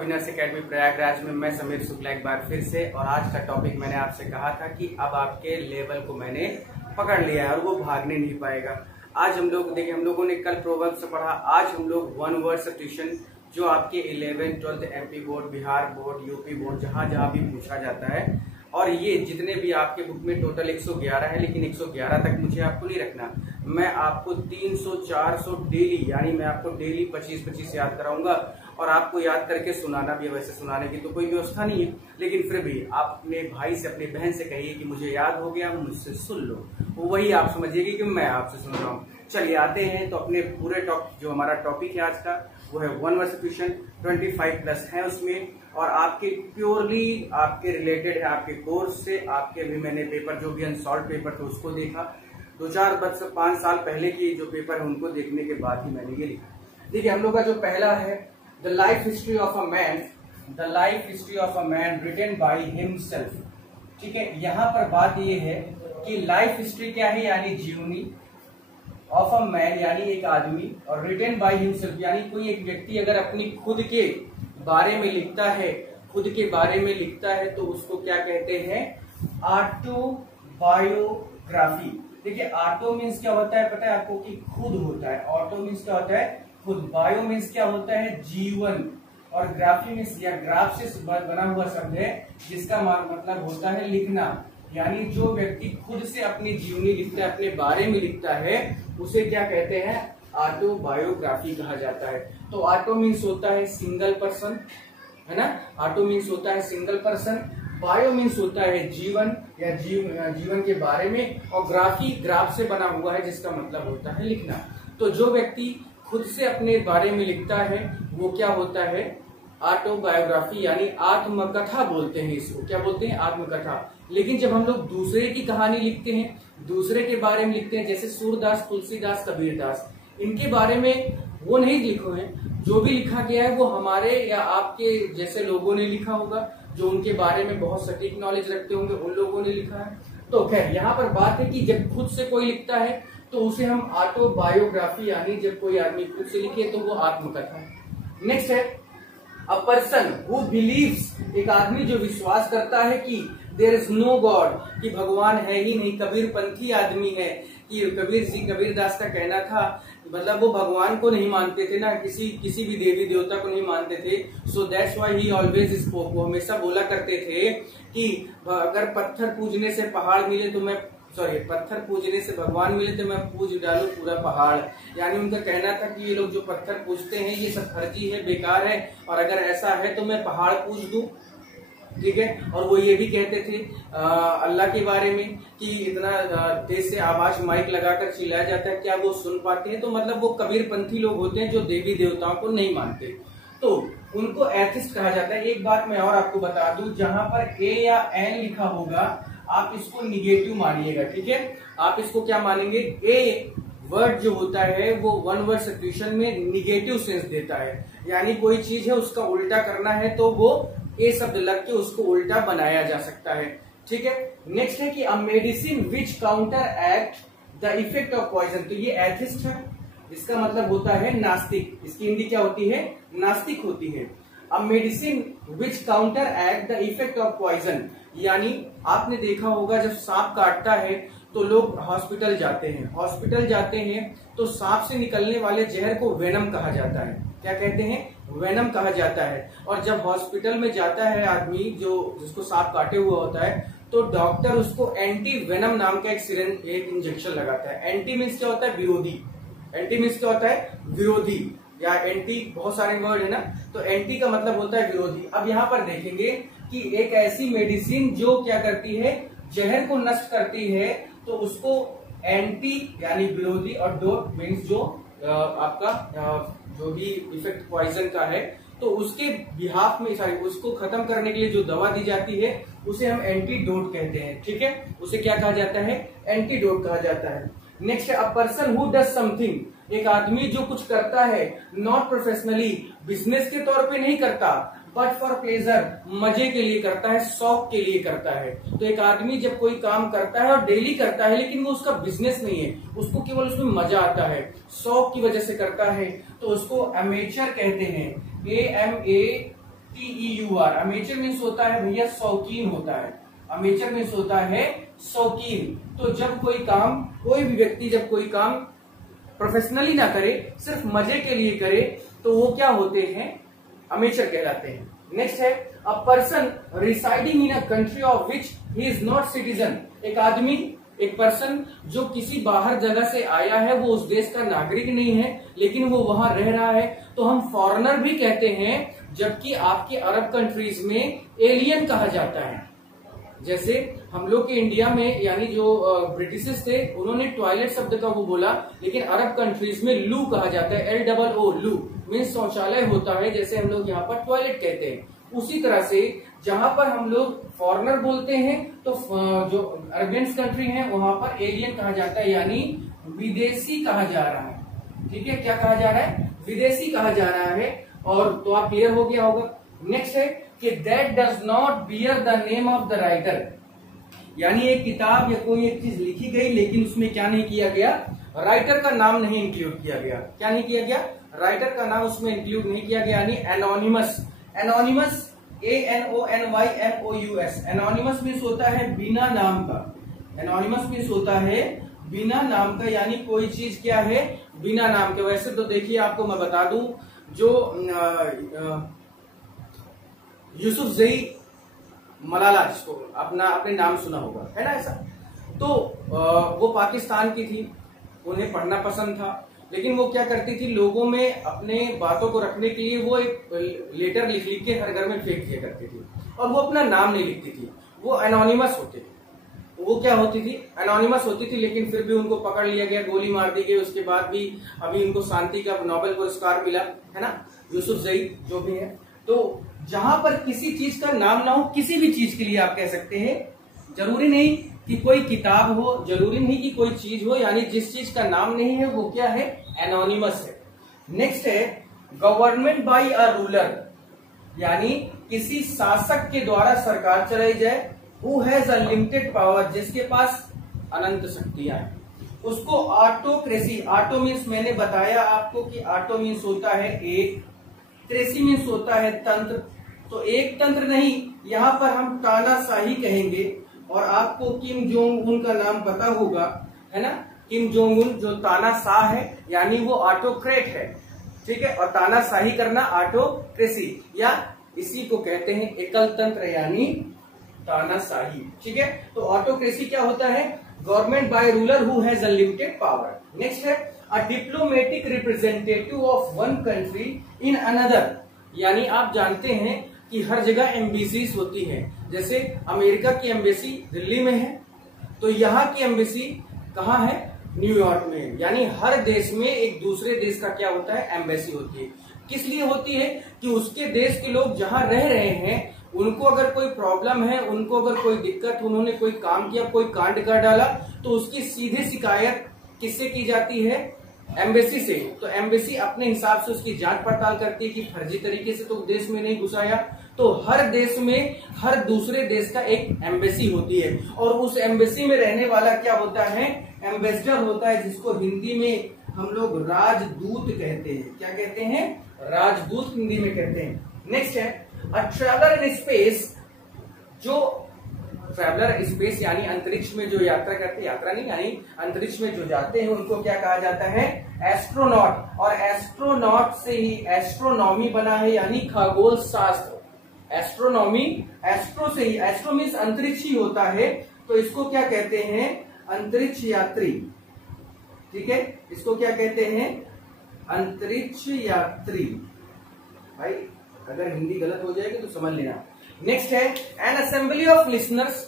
Winners academy Prayagraj में मैं समीर शुक्ला एक बार फिर से। और आज का टॉपिक मैंने आपसे कहा था कि अब आपके लेवल को मैंने पकड़ लिया है और वो भागने नहीं पाएगा। आज हम लोग देखिए, हम लोगों ने कल प्रोवर्ब से पढ़ा, आज हम लोग वन वर्ड सब्स्टिट्यूशन जो आपके 11th 12th MP board, Bihar board, UP board, जहां भी पूछा जाता है, और ये जितने भी आपके बुक में टोटल 111 है, लेकिन 111 तक मुझे आपको नहीं रखना। मैं आपको 300 400 डेली, यानी मैं आपको डेली 25-25 याद कराऊंगा और आपको याद करके सुनाना भी है। वैसे सुनाने की तो कोई व्यवस्था नहीं है, लेकिन फिर भी आप अपने भाई से, अपनी बहन से कहिए कि मुझे याद हो गया, मुझसे सुन लो, वही आप समझिएगी कि मैं आपसे सुन रहा हूँ। चलिए आते हैं तो अपने पूरे जो हमारा टॉपिक है आज का, वो है वन वर्ड सब्स्टिट्यूशन। 25+ है उसमें, और आपके प्योरली आपके रिलेटेड है आपके कोर्स से। आपके भी मैंने पेपर जो भी अनसॉल्व पेपर थे उसको देखा, 2-4-5 साल पहले की जो पेपर है उनको देखने के बाद ही मैंने ये लिखा। देखिए हम लोग का जो पहला है, the life history of a man, the life history of a man written by himself. ठीक है, यहाँ पर बात ये है कि लाइफ हिस्ट्री क्या है, यानी जीवनी, ऑफ अ मैन यानी एक आदमी, और रिटन बाय हिमसेल्फ यानी कोई एक व्यक्ति अगर अपनी खुद के बारे में लिखता है, खुद के बारे में लिखता है तो उसको क्या कहते हैं, ऑटोबायोग्राफी। देखिए ऑटो मीन्स क्या होता है पता है आपको, कि खुद होता है। ऑटो मीन्स क्या होता है, खुद। बायो मीन्स क्या होता है, जीवन, और ग्राफी मीन्स या ग्राफ से बना हुआ शब्द है जिसका मतलब होता है लिखना। यानी जो व्यक्ति खुद से अपनी जीवनी लिखता है, अपने बारे में लिखता है, उसे क्या कहते हैं, ऑटोबायोग्राफी कहा जाता है। तो ऑटो मीन्स होता है सिंगल पर्सन, है ना, ऑटो मीन्स होता है सिंगल पर्सन। बायो मीन्स होता है जीवन या जीवन के बारे में, और ग्राफी ग्राफ से बना हुआ है जिसका मतलब होता है लिखना। तो जो व्यक्ति खुद से अपने बारे में लिखता है वो क्या होता है, ऑटोबायोग्राफी यानी आत्मकथा बोलते हैं इसको। क्या बोलते हैं, आत्मकथा। लेकिन जब हम लोग दूसरे की कहानी लिखते हैं, दूसरे के बारे में लिखते हैं, जैसे सूरदास, तुलसीदास, कबीरदास, इनके बारे में वो नहीं लिखो है। जो भी लिखा गया है वो हमारे या आपके जैसे लोगों ने लिखा होगा, जो उनके बारे में बहुत सटीक नॉलेज रखते होंगे, उन लोगों ने लिखा है। तो खैर यहाँ पर बात है कि जब खुद से कोई लिखता है तो उसे हम ऑटोबायोग्राफी, यानी जब कोई आदमी खुद से लिखे तो वो आत्मकथा है। नेक्स्ट है अ पर्सन हु बिलीव्स, एक आदमी जो विश्वास करता है कि देयर इज नो गॉड, कि भगवान है ही नहीं। कबीरपंथी आदमी है, कि कबीरदास का कहना था, मतलब वो भगवान को नहीं मानते थे ना, किसी भी देवी देवता को नहीं मानते थे। So that's why he always spoke, वो हमेशा बोला करते थे कि अगर पत्थर पूजने से पहाड़ मिले तो मैं पत्थर पूजने से भगवान मिले तो मैं पूज डालू पूरा पहाड़। यानी उनका कहना था कि ये लोग जो पत्थर पूजते हैं ये सब फर्जी है, बेकार है, और अगर ऐसा है तो मैं पहाड़ पूज दूं। ठीक है, और वो ये भी कहते थे अल्लाह के बारे में कि इतना तेज से आवाज माइक लगाकर चिल्लाया जाता है, क्या वो सुन पाते हैं। तो मतलब वो कबीरपंथी लोग होते हैं जो देवी देवताओं को नहीं मानते, तो उनको एथिस्ट कहा जाता है। एक बात मैं और आपको बता दूं, जहां पर ए या एन लिखा होगा आप इसको निगेटिव मानिएगा। ठीक है, आप इसको क्या मानेंगे, ए वर्ड जो होता है वो वन वर्ड सब्स्टिट्यूशन में निगेटिव सेंस देता है। यानी कोई चीज है उसका उल्टा करना है तो वो ए शब्द लग के उसको उल्टा बनाया जा सकता है। ठीक है, नेक्स्ट है कि a medicine which counter act the effect of poison. तो ये एथिस्ट है, इसका मतलब होता है नास्तिक। इसकी हिंदी क्या होती है, नास्तिक होती है। A medicine which counter act the effect of poison, यानी आपने देखा होगा जब सांप काटता है तो लोग हॉस्पिटल जाते हैं। हॉस्पिटल जाते हैं तो सांप से निकलने वाले जहर को वेनम कहा जाता है। क्या कहते हैं, वेनम कहा जाता है। और जब हॉस्पिटल में जाता है आदमी जिसको सांप काटे हुआ होता है, तो डॉक्टर उसको एंटी वेनम नाम का एक इंजेक्शन लगाता है। एंटी मीन्स क्या होता है, विरोधी। एंटी मीन्स क्या होता है, विरोधी, या एंटी बहुत सारे वर्ड है ना, तो एंटी का मतलब होता है विरोधी। अब यहाँ पर देखेंगे कि एक ऐसी मेडिसिन जो क्या करती है, जहर को नष्ट करती है, तो उसको एंटी यानी विरोधी, और डोट मीन्स जो आपका जो भी इफेक्ट पॉइजन का है, तो उसके बिहाफ में उसको खत्म करने के लिए जो दवा दी जाती है उसे हम एंटीडोट कहते हैं। ठीक है, उसे क्या कहा जाता है, एंटीडोट कहा जाता है। नेक्स्ट है a person who does something, एक आदमी जो कुछ करता है, नॉट प्रोफेशनली, बिजनेस के तौर पे नहीं करता, बट फॉर प्लेजर, मजे के लिए करता है, शौक के लिए करता है। तो एक आदमी जब कोई काम करता है और डेली करता है, लेकिन वो उसका बिजनेस नहीं है, उसको केवल उसमें मजा आता है, शौक की वजह से करता है, तो उसको एमेचर कहते हैं। AMATEUR AMATEUR। अमेचर मीन्स होता है भैया शौकीन होता है, अमेचर मीन्स होता है शौकीन। तो जब कोई काम, कोई भी व्यक्ति जब कोई काम प्रोफेशनली ना करे, सिर्फ मजे के लिए करे, तो वो क्या होते हैं, अमेचर कहलाते हैं। नेक्स्ट है a person residing in a country of which he is not citizen. एक आदमी, एक पर्सन जो किसी बाहर जगह से आया है, वो उस देश का नागरिक नहीं है लेकिन वो वहां रह रहा है, तो हम फॉरेनर भी कहते हैं। जबकि आपके अरब कंट्रीज में एलियन कहा जाता है। जैसे हम लोग के इंडिया में, यानी जो ब्रिटिशर्स थे, उन्होंने टॉयलेट शब्द का वो बोला, लेकिन अरब कंट्रीज में लू कहा जाता है, LOO, लू मीन्स शौचालय होता है, जैसे हम लोग यहाँ पर टॉयलेट कहते हैं। उसी तरह से जहां पर हम लोग फॉरेनर बोलते हैं, तो जो अरबियंस कंट्री है वहां पर एलियन कहा जाता है, यानी विदेशी कहा जा रहा है। ठीक है, क्या कहा जा रहा है, विदेशी कहा जा रहा है। और तो आप क्लियर हो गया होगा। नेक्स्ट है कि that does not bear the name of the writer, यानी एक किताब या कोई एक चीज लिखी गई लेकिन उसमें क्या नहीं किया गया, राइटर का नाम नहीं इंक्लूड किया गया। क्या नहीं किया गया, राइटर का नाम उसमें इंक्लूड नहीं किया गया, यानी anonymous. Anonymous ANONYMOUS, anonymous means होता है बिना नाम का। एनोनिमस मीन्स होता है बिना नाम का, यानी कोई चीज क्या है, बिना नाम के। वैसे तो देखिए आपको मैं बता दूं, जो यूसुफजई मलाला, जिसको अपने नाम सुना होगा, है ना ऐसा, तो वो पाकिस्तान की थी, उन्हें पढ़ना पसंद था, लेकिन वो क्या करती थी, लोगों में अपने बातों को रखने के लिए वो एक लेटर लिख लिख के हर घर में फेंक दिया करती थी, और वो अपना नाम नहीं लिखती थी, वो एनोनिमस होते थे। वो क्या होती थी, एनोनिमस होती थी, लेकिन फिर भी उनको पकड़ लिया गया, गोली मार दी गई। उसके बाद भी अभी उनको शांति का नोबेल पुरस्कार मिला, है ना, यूसुफजई जो भी है। तो जहां पर किसी चीज का नाम ना हो, किसी भी चीज के लिए आप कह सकते हैं, जरूरी नहीं कि कोई किताब हो, जरूरी नहीं कि कोई चीज हो, यानी जिस चीज का नाम नहीं है वो क्या है, एनोनिमस है। नेक्स्ट है गवर्नमेंट बाय अ रूलर, यानी किसी शासक के द्वारा सरकार चलाई जाए। हु हैज अनलिमिटेड पावर, जिसके पास अनंत शक्तियां हैं, उसको ऑटोक्रेसी। ऑटो मीन्स मैंने बताया आपको कि ऑटो मीन्स होता है एक, क्रेसी मीन्स होता है तंत्र। तो एक तंत्र नहीं, यहाँ पर हम तानाशाही कहेंगे। और आपको किम जोंग उन का नाम पता होगा, है ना, किम जोंग उन जो तानाशाह है, यानी वो ऑटोक्रेट है। ठीक है, और तानाशाही करना ऑटोक्रेसी, या इसी को कहते हैं एकल तंत्र यानी तानाशाही। ठीक है, तो ऑटोक्रेसी क्या होता है, government by ruler who has unlimited power. Next है a diplomatic representative of one country in another, यानी आप जानते हैं कि हर जगह एम्बेसीज होती हैं। जैसे अमेरिका की एम्बेसी दिल्ली में है, तो यहाँ की एम्बेसी कहाँ है, न्यूयॉर्क में है। यानी हर देश में एक दूसरे देश का क्या होता है, एम्बेसी होती है। किस लिए होती है कि उसके देश के लोग जहां रह रहे हैं, उनको अगर कोई प्रॉब्लम है, उनको अगर कोई दिक्कत, उन्होंने कोई काम किया, कोई कांड कर डाला, तो उसकी सीधी शिकायत किससे की जाती है, एम्बेसी से। तो एम्बेसी अपने हिसाब से उसकी जांच पड़ताल करती है कि फर्जी तरीके से तो देश में नहीं घुसाया। तो हर देश में हर दूसरे देश का एक एम्बेसी होती है, और उस एम्बेसी में रहने वाला क्या होता है, एम्बेसडर होता है, जिसको हिंदी में हम लोग राजदूत कहते हैं। क्या कहते हैं, राजदूत हिंदी में कहते हैं। नेक्स्ट है अ ट्रैवलर इन स्पेस, जो ट्रैवलर स्पेस यानी अंतरिक्ष में जो यात्रा करते, यात्रा नहीं यानी अंतरिक्ष में जो जाते हैं, उनको क्या कहा जाता है, एस्ट्रोनॉट। और एस्ट्रोनॉट से ही एस्ट्रोनॉमी बना है, यानी खगोल शास्त्र। एस्ट्रोनॉमी, एस्ट्रो से ही, एस्ट्रो मीन्स अंतरिक्ष ही होता है, तो इसको क्या कहते हैं, अंतरिक्ष यात्री। ठीक है, इसको क्या कहते हैं, अंतरिक्ष यात्री। भाई अगर हिंदी गलत हो जाएगी तो समझ लेना। नेक्स्ट है एन असेंबली ऑफ लिसनर्स,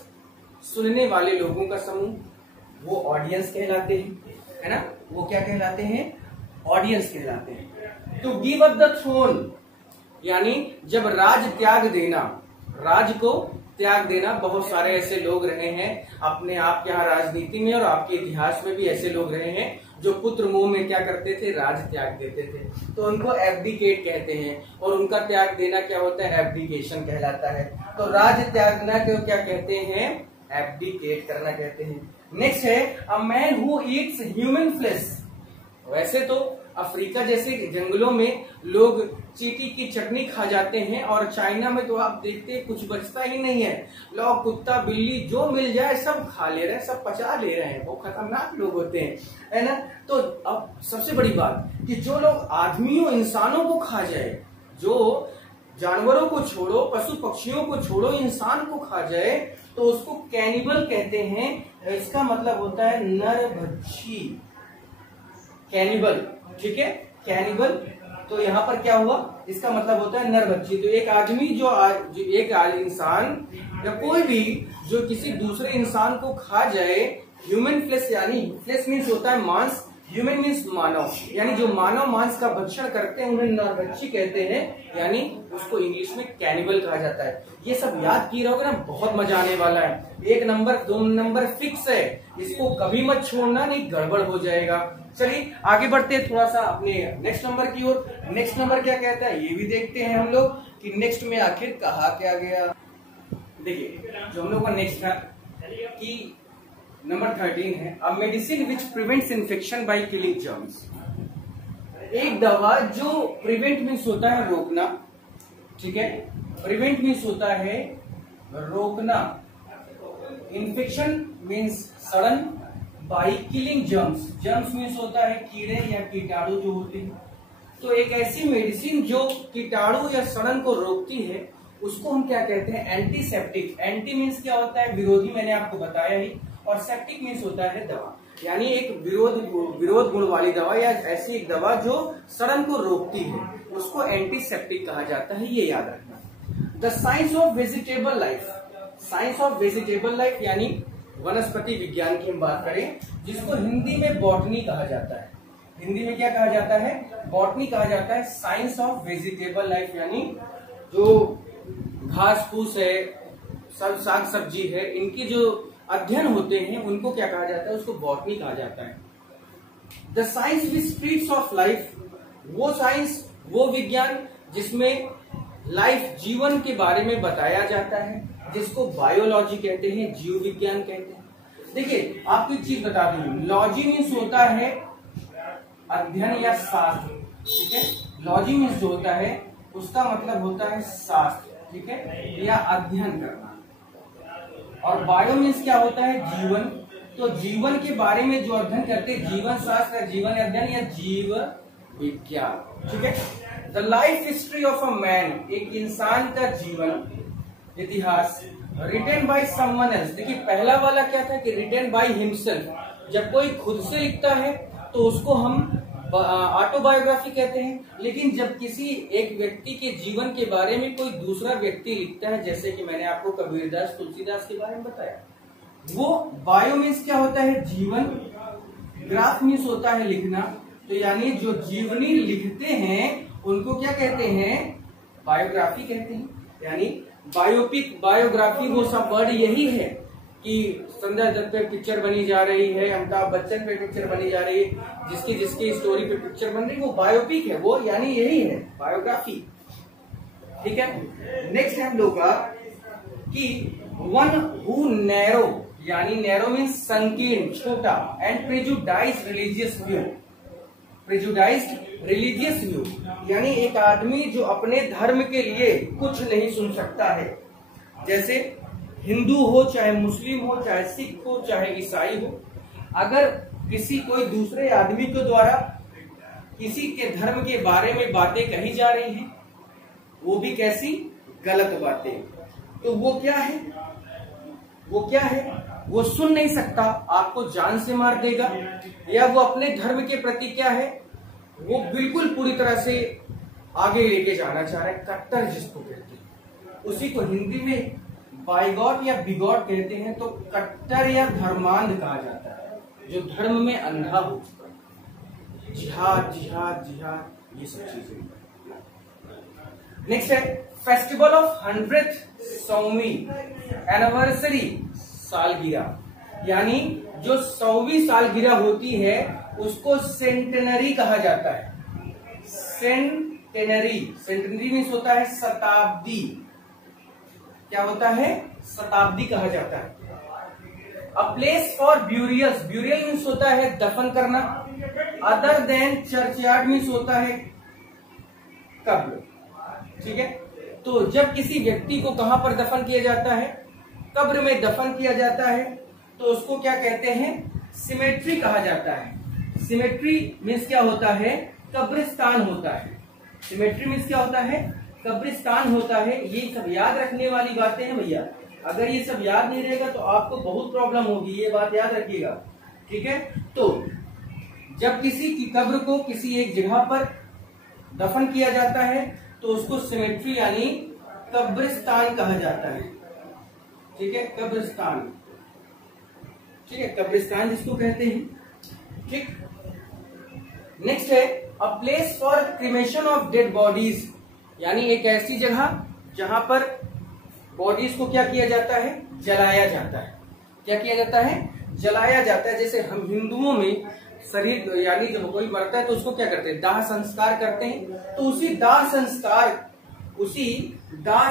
सुनने वाले लोगों का समूह, वो ऑडियंस कहलाते हैं, है ना, वो क्या कहलाते हैं, ऑडियंस कहलाते हैं। To give up the throne, यानी जब राज त्याग देना, राज को त्याग देना। बहुत सारे ऐसे लोग रहे हैं अपने आप यहाँ राजनीति में और आपके इतिहास में भी ऐसे लोग रहे हैं जो पुत्र मोह में क्या करते थे, राज त्याग देते थे, तो उनको एब्डिकेट कहते हैं। और उनका त्याग देना क्या होता है, एब्डिकेशन कहलाता है। तो राज त्यागना को क्या कहते हैं, एब्डिकेट करना कहते हैं। नेक्स्ट है a man who eats human flesh. वैसे तो अफ्रीका जैसे जंगलों में लोग चींटी की चटनी खा जाते हैं, और चाइना में तो आप देखते हैं कुछ बचता ही नहीं है। लोग कुत्ता बिल्ली जो मिल जाए सब खा ले रहे हैं, सब पचा ले रहे हैं। वो खतरनाक लोग होते हैं, है ना। तो अब सबसे बड़ी बात कि जो लोग आदमियों इंसानों को खा जाए, जो जानवरों को छोड़ो, पशु पक्षियों को छोड़ो, इंसान को खा जाए, तो उसको कैनिबल कहते हैं। इसका मतलब होता है नरभक्षी, कैनिबल। ठीक है, कैनिबल। तो यहाँ पर क्या हुआ, इसका मतलब होता है नरभक्षी। तो एक आदमी जो एक इंसान या कोई भी जो किसी दूसरे इंसान को खा जाए, ह्यूमन फ्लेश, यानी फ्लेश मीन्स होता है मांस, ह्यूमन मीन्स मानव, यानी जो मानव मांस का भक्षण करते हैं उन्हें नरभक्षी कहते हैं, यानी उसको इंग्लिश में कैनिबल कहा जाता है। ये सब याद किए रहोगे ना, बहुत मजा आने वाला है। 1 नंबर 2 नंबर फिक्स है, इसको कभी मत छोड़ना, नहीं गड़बड़ हो जाएगा। चलिए आगे बढ़ते हैं थोड़ा सा अपने नेक्स्ट नंबर की ओर। नेक्स्ट नंबर क्या कहता है ये भी देखते हैं हम लोग कि नेक्स्ट में आखिर कहा क्या गया। देखिए जो हम लोग का नेक्स्ट था कि नंबर 13 है, a medicine which prevents infection by killing germs. एक दवा जो प्रिवेंट मीन्स होता है रोकना, ठीक है, प्रिवेंट मीन्स होता है रोकना, इन्फेक्शन मीन्स सड़न, by killing germs, germs means होता है कीड़े या कीटाणु जो होते हैं। तो एक ऐसी मेडिसिन जो कीटाणु या सड़न को रोकती है उसको हम क्या कहते हैं, एंटीसेप्टिक। एंटी मीन्स क्या होता है, विरोधी, मैंने आपको बताया ही, और सेप्टिक मीन्स होता है दवा, यानी एक विरोध गुण वाली दवा या ऐसी एक दवा जो सड़न को रोकती है, उसको एंटीसेप्टिक कहा जाता है, ये याद रखना। The science of vegetable life, science of vegetable life यानी वनस्पति विज्ञान की हम बात करें, जिसको हिंदी में बॉटनी कहा जाता है। हिंदी में क्या कहा जाता है, बॉटनी कहा जाता है। साइंस ऑफ वेजिटेबल लाइफ यानी जो घास फूस है, सब साग सब्जी है, इनकी जो अध्ययन होते हैं उनको क्या कहा जाता है, उसको बॉटनी कहा जाता है। The science which treats of life, वो साइंस, वो विज्ञान जिसमें लाइफ, जीवन के बारे में बताया जाता है, जिसको बायोलॉजी कहते हैं, जीव विज्ञान कहते हैं। देखिए आपको एक चीज बता दूं, लॉजी मीन्स होता है अध्ययन या शास्त्र, ठीक है। लॉजी मीन्स जो होता है उसका मतलब होता है शास्त्र, ठीक है, या अध्ययन करना। और बायो मीन्स क्या होता है, जीवन। तो जीवन के बारे में जो अध्ययन करते हैं, जीवन शास्त्र, जीवन अध्ययन या जीव विज्ञान, ठीक है। The life history of a man, एक इंसान का जीवन इतिहास, रिटेन बाय समवन एल्स। देखिए पहला वाला क्या था कि रिटेन बाय हिमसेल्फ, जब कोई खुद से लिखता है तो उसको हम ऑटोबायोग्राफी कहते हैं। लेकिन जब किसी एक व्यक्ति के जीवन के बारे में कोई दूसरा व्यक्ति लिखता है, जैसे कि मैंने आपको कबीरदास तुलसीदास के बारे में बताया, वो बायो मीन्स क्या होता है, जीवन, ग्राफ मीन्स होता है लिखना। तो यानी जो जीवनी लिखते हैं उनको क्या कहते हैं, बायोग्राफी कहते हैं। यानी बायोपिक, बायोग्राफी, वो सब वर्ड यही है कि संजय दत्त पे पिक्चर बनी जा रही है, अमिताभ बच्चन पे पिक्चर बनी जा रही है, जिसकी स्टोरी पे पिक्चर बन रही है वो बायोपिक है, वो यानी यही है बायोग्राफी, ठीक है। नेक्स्ट हम लोग का कि वन हु नैरो, यानी नैरो मीन्स संकीर्ण, छोटा, and prejudiced religious view, prejudiced religious view यानी एक आदमी जो अपने धर्म के लिए कुछ नहीं सुन सकता है। जैसे हिंदू हो, चाहे मुस्लिम हो, चाहे सिख हो, चाहे ईसाई हो, अगर किसी कोई दूसरे आदमी के द्वारा किसी के धर्म के बारे में बातें कही जा रही हैं, वो भी कैसी, गलत बातें, तो वो क्या है, वो सुन नहीं सकता, आपको जान से मार देगा। या वो अपने धर्म के प्रति क्या है, वो बिल्कुल पूरी तरह से आगे लेके जाना चाह रहा है, कट्टर जिसको कहते हैं, उसी को हिंदी में बाइगॉट या बिगॉट कहते हैं। तो कट्टर या धर्मांध कहा जाता है, जो धर्म में अंधा हो चुका है। जिहाद जिहाद जिहाद, ये सब चीजें। नेक्स्ट है फेस्टिवल ऑफ 100th सौवीं एनिवर्सरी सालगिरह, यानी जो 100वीं सालगिरह होती है उसको सेंटेनरी कहा जाता है। सेंटेनरी, सेंटेनरी मीन्स होता है शताब्दी, क्या होता है, शताब्दी कहा जाता है। A place for burials, burial means होता है दफन करना, अदर देन चर्चयार्ड मीन्स होता है कब्र, ठीक है। तो जब किसी व्यक्ति को कहां पर दफन किया जाता है, कब्र में दफन किया जाता है, तो उसको क्या कहते हैं, सिमेट्री कहा जाता है। सिमेट्री मीन्स क्या होता है, कब्रिस्तान होता है। सिमेट्री मीन्स क्या होता है, कब्रिस्तान होता है। ये सब याद रखने वाली बातें हैं भैया, अगर ये सब याद नहीं रहेगा तो आपको बहुत प्रॉब्लम होगी, ये बात याद रखिएगा, ठीक है। तो जब किसी की कब्र को किसी एक जगह पर दफन किया जाता है तो उसको सिमेट्री यानी कब्रिस्तान कहा जाता है, ठीक है, कब्रिस्तान, ठीक है, कब्रिस्तान जिसको कहते हैं, ठीक। नेक्स्ट है a place for cremation of dead bodies, यानी एक ऐसी जगह जहां पर बॉडीज को क्या किया जाता है, जलाया जाता है। क्या किया जाता है, जलाया जाता है। जैसे हम हिंदुओं में शरीर यानी जब कोई मरता है तो उसको क्या करते हैं, दाह संस्कार करते हैं। तो उसी दाह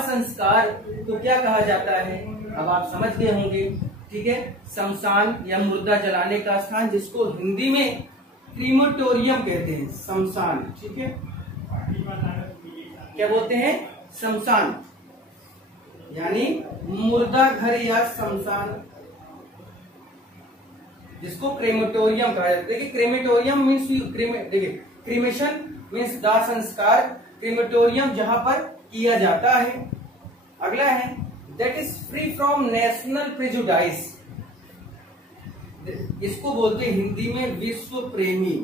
संस्कार को क्या कहा जाता है, अब आप समझ गए होंगे, ठीक है, शमशान या मुर्दा जलाने का स्थान, जिसको हिंदी में क्रीमेटोरियम कहते हैं, शमशान, ठीक है, क्या बोलते हैं, शमशान, यानी मुर्दा घर या शमशान, जिसको क्रेमेटोरियम कहा जाता है। देखिए क्रेमेटोरियम मीन्स, देखिए क्रीमेशन मीन्स दाह संस्कार, क्रेमेटोरियम जहां पर किया जाता है। अगला है that is free from national prejudice, इसको बोलते हैं हिंदी में विश्व प्रेमी,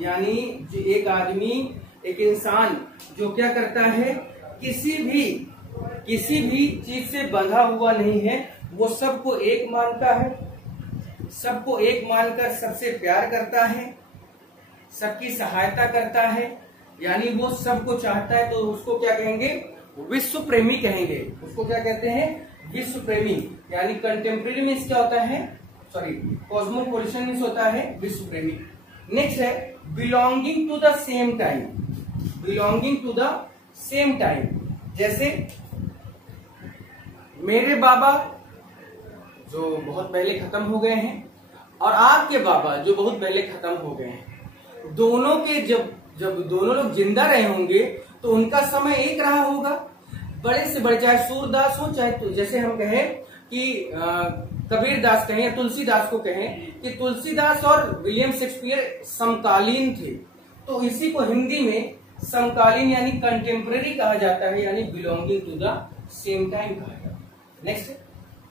यानी जो एक आदमी, एक इंसान जो क्या करता है, किसी भी चीज से बंधा हुआ नहीं है, वो सबको एक मानता है, सबको एक मानकर सबसे प्यार करता है, सबकी सहायता करता है, यानी वो सबको चाहता है, तो उसको क्या कहेंगे, विश्व प्रेमी कहेंगे। उसको क्या कहते हैं, विश्व प्रेमी, यानी कंटेम्प्रेरी मीन्स क्या होता है, सॉरी कॉस्मोपॉलिटन मीन्स होता है विश्व प्रेमी। नेक्स्ट है belonging to the same time, belonging to the same time, जैसे मेरे बाबा जो बहुत पहले खत्म हो गए हैं और आपके बाबा जो बहुत पहले खत्म हो गए हैं, दोनों के जब दोनों लोग जिंदा रहे होंगे तो उनका समय एक रहा होगा। बड़े से बड़े, चाहे सूरदास हो, चाहे तो जैसे हम कहें कि कबीर दास कहें या तुलसीदास को कहें कि तुलसीदास और विलियम शेक्सपियर समकालीन थे, तो इसी को हिंदी में समकालीन यानी कंटेम्पररी कहा जाता है, यानी belonging to the same time कहा जाता है। Next,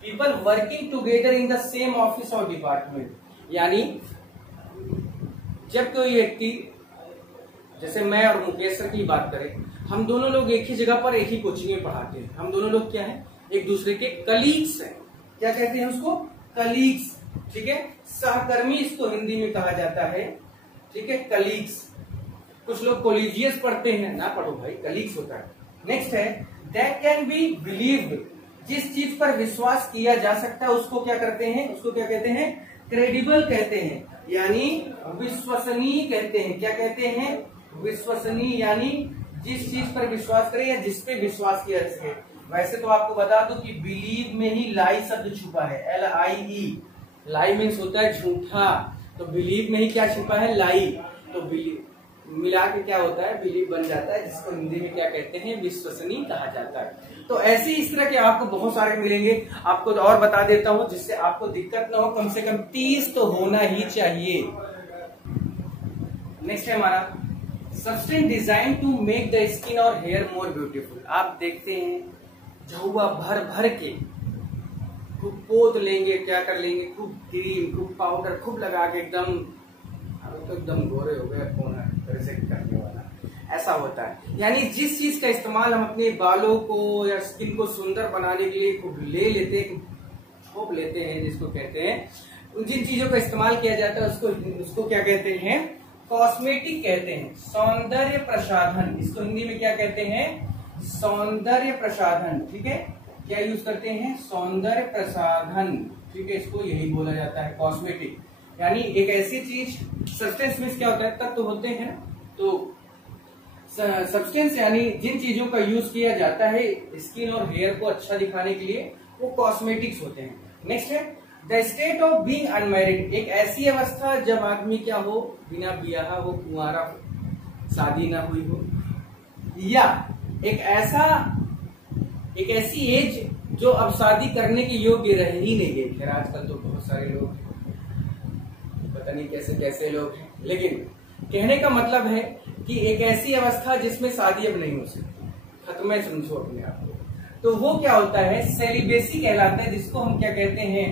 people working together in the same office और डिपार्टमेंट, यानी जब कोई व्यक्ति, जैसे मैं और मुकेश सर की बात करें, हम दोनों लोग एक ही जगह पर एक ही कोचिंग में पढ़ाते हैं, हम दोनों लोग क्या हैं, एक दूसरे के कलीग्स हैं। क्या कहते हैं उसको, कलीग्स, ठीक है, सहकर्मी इसको हिंदी में कहा जाता है, ठीक है, कलीग्स। कुछ लोग कोलिजियस पढ़ते हैं, ना पढ़ो भाई, कलीग्स होता है। नेक्स्ट है दैट कैन बी बिलीव्ड, जिस चीज पर विश्वास किया जा सकता है उसको क्या करते हैं, उसको क्या कहते हैं, क्रेडिबल कहते हैं, यानी विश्वसनीय कहते हैं। क्या कहते हैं, विश्वसनीय, यानी जिस चीज पर विश्वास करें या जिस पे विश्वास किया जा सके। वैसे तो आपको बता दूं कि बिलीव में ही लाई शब्द छुपा है, LIE, लाई मीन्स होता है झूठा, तो बिलीव में ही क्या छुपा है, लाई, तो बिलीव मिला के क्या होता है, बिलीव बन जाता है, जिसको हिंदी में क्या कहते हैं, विश्वसनीय कहा जाता है। तो ऐसे इस तरह के आपको बहुत सारे मिलेंगे। आपको और बता देता हूं जिससे आपको दिक्कत ना हो, कम से कम 30 तो होना ही चाहिए। नेक्स्ट है हमारा substance design to make the skin और हेयर मोर ब्यूटीफुल। आप देखते हैं झुआ भर भर के खूब पोत लेंगे, क्या कर लेंगे, खूब क्रीम, खूब पाउडर, खूब लगा के एकदम, तो एकदम गोरे हो गए, कौन है प्रेजेंट करने वाला, ऐसा होता है। यानी जिस चीज का इस्तेमाल हम अपने बालों को या स्किन को सुंदर बनाने के लिए खूब ले लेते हैं, छोप लेते हैं, जिसको कहते हैं, जिन चीजों का इस्तेमाल किया जाता है उसको क्या कहते हैं, कॉस्मेटिक कहते हैं, सौंदर्य प्रसाधन। इसको हिंदी में क्या कहते हैं, सौंदर्य प्रसाधन, ठीक है, क्या यूज करते हैं, सौंदर्य प्रसाधन, ठीक है, इसको यही बोला जाता है कॉस्मेटिक। यानी एक ऐसी चीज, सब्सटेंस में क्या होता है, तत्व तो होते हैं, तो सब्सटेंस यानी जिन चीजों का यूज किया जाता है स्किन और हेयर को अच्छा दिखाने के लिए, वो कॉस्मेटिक्स होते हैं। नेक्स्ट है the state of being unmarried, एक ऐसी अवस्था जब आदमी क्या हो, बिना ब्याह हो, कुंवारा हो, शादी ना हुई हो, या एक ऐसी एज जो अब शादी करने के योग्य रह ही नहीं गई। खैर आजकल तो बहुत सारे लोग, पता नहीं कैसे कैसे लोग हैं, लेकिन कहने का मतलब है कि एक ऐसी अवस्था जिसमें शादी अब नहीं हो सकती, खत्म है, समझो अपने आप को। तो वो क्या होता है, सेलिबेसी कहलाता है, जिसको हम क्या कहते हैं,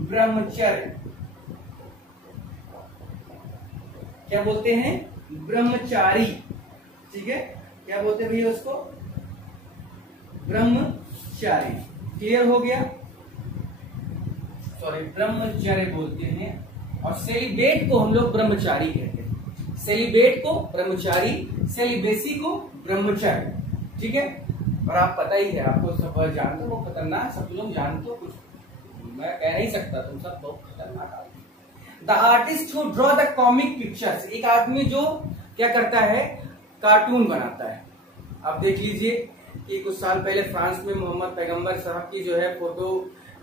ब्रह्मचर्य। क्या बोलते हैं, ब्रह्मचारी। ठीक है, क्या बोलते हैं भैया उसको, ब्रह्मचारी। क्लियर हो गया, सॉरी ब्रह्मचर्य बोलते हैं। और सेलिबेट को हम लोग ब्रह्मचारी कहते हैं, सेलिबेट को ब्रह्मचारी, सेलिबेसी को ब्रह्मचर्य। ठीक है, और आप पता ही है, आपको सब जानते हो, वो खतरनाक, सब लोग जानते हो, कुछ मैं कह नहीं सकता, तुम सब बहुत खतरनाक आदमी। The artist who draw the comic pictures, एक आदमी जो क्या करता है, कार्टून बनाता है। आप देख लीजिए कि कुछ साल पहले फ्रांस में मोहम्मद पैगंबर साहब की जो है फोटो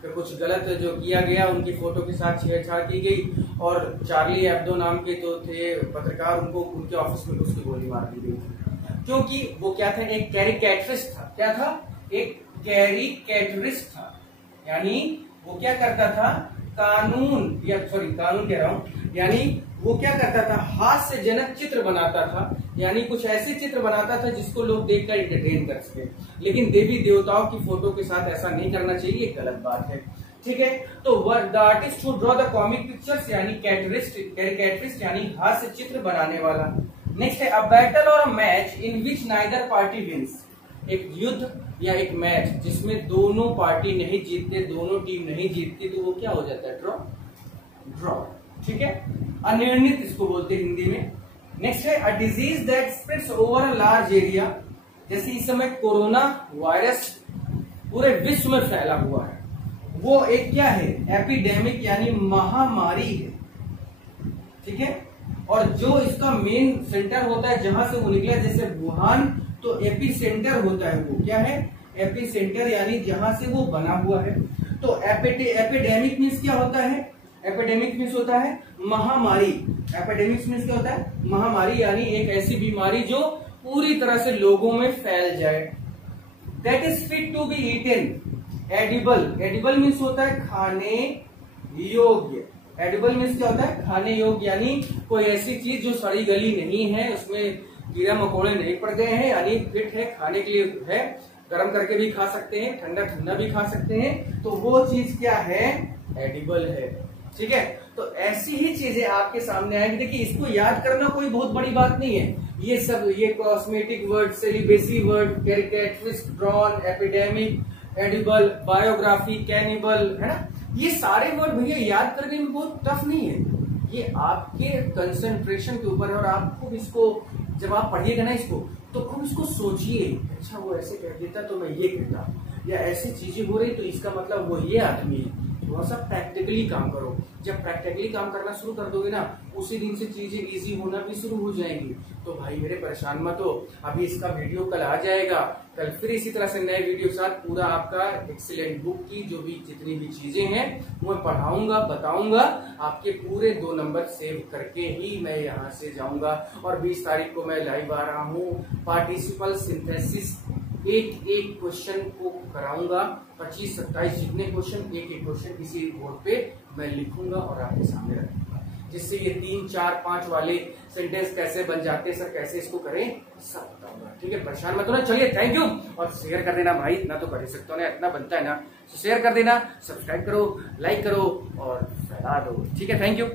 कुछ गलत जो किया गया, उनकी फोटो के साथ छेड़छाड़ की गई, और चार्ली एब्दो नाम के जो थे पत्रकार, उनको उनके ऑफिस में उसकी गोली मार दी गई थी, क्योंकि वो क्या था, एक कैरिकेटरिस्ट था। क्या था, एक कैरिकेटरिस्ट था, यानी वो क्या करता था, कानून कह रहा हूं, यानी वो क्या करता था, हास्यजनक चित्र बनाता था, यानी कुछ ऐसे चित्र बनाता था जिसको लोग देखकर एंटरटेन कर सके। लेकिन देवी देवताओं की फोटो के साथ ऐसा नहीं करना चाहिए, गलत बात है। ठीक है, तो the artist who draw the comic pictures, यानी कैरिकेटरिस्ट, यानी हास्य चित्र बनाने वाला। नेक्स्ट है, अ बैटल और match in which neither party wins, एक युद्ध या एक मैच जिसमें दोनों पार्टी नहीं जीतते, दोनों टीम नहीं जीतती, तो वो क्या हो जाता है, ड्रॉ। ठीक है, अनिर्णित इसको बोलते हैं हिंदी में। नेक्स्ट है, a disease that spreads over a large area, जैसे इस समय कोरोना वायरस पूरे विश्व में फैला हुआ है, वो एक क्या है, एपिडेमिक, यानी महामारी है। ठीक है, और जो इसका मेन सेंटर होता है, जहां से वो निकला, जैसे वुहान, तो एपी सेंटर होता है, वो क्या है, एपी सेंटर, यानी जहां से वो बना हुआ है। तो एपिडेमिक मीन्स क्या होता है, एपिडेमिक मीन्स होता है महामारी। एपिडेमिक मीन्स क्या होता है, महामारी, यानी एक ऐसी बीमारी जो पूरी तरह से लोगों में फैल जाए। That is fit to be eaten, edible, edible means होता है खाने योग्य। एडिबल मीन्स क्या होता है, खाने योग्य, यानी कोई ऐसी चीज जो सड़ी गली नहीं है, उसमें कीड़ा मकोड़े नहीं पड़ गए हैं, यानी फिट है, खाने के लिए है, गर्म करके भी खा सकते हैं, ठंडा ठंडा भी खा सकते हैं, तो वो चीज क्या है, एडिबल है। ठीक है, तो ऐसी ही चीजें आपके सामने आएंगी। देखिए, इसको याद करना कोई बहुत बड़ी बात नहीं है, ये सब, ये cosmetic word, celibacy word, caricaturist, drawn, epidemic, edible, biography, cannibal, है ना, ये सारे वर्ड भैया याद करने में बहुत टफ नहीं है, ये आपके कंसंट्रेशन के ऊपर है। और आप खूब इसको, जब आप पढ़िएगा ना इसको, तो खूब इसको सोचिए, अच्छा वो ऐसे कह देता तो मैं ये कहता, या ऐसी चीजें हो रही तो इसका मतलब वो ये आदमी है। थोड़ा सा प्रैक्टिकली काम करो, जब प्रैक्टिकली काम करना शुरू कर दोगे ना, उसी दिन से चीजें इजी होना भी शुरू हो जाएंगी। तो भाई मेरे परेशान मत हो, अभी इसका वीडियो कल आ जाएगा, कल फिर इसी तरह से नए वीडियो के साथ पूरा आपका एक्सीलेंट बुक की जो भी जितनी भी चीजें हैं वो मैं पढ़ाऊंगा, बताऊंगा। आपके पूरे 2 नंबर सेव करके ही मैं यहाँ से जाऊंगा। और 20 तारीख को मैं लाइव आ रहा हूँ, पार्टिसिपल सिंथेसिस एक क्वेश्चन को कराऊंगा, 25-27 जितने क्वेश्चन, एक क्वेश्चन इसी बोर्ड पे मैं लिखूंगा और आपके सामने रखूंगा, जिससे ये 3, 4, 5 वाले सेंटेंस कैसे बन जाते हैं, सर कैसे इसको करें, सब बताऊंगा। ठीक है, परेशान मत होना। चलिए, थैंक यू, और शेयर कर देना भाई, इतना तो कर ही सकता हूँ ना, इतना बनता है ना, शेयर कर देना, सब्सक्राइब करो, लाइक करो और फैला दो। ठीक है, थैंक यू।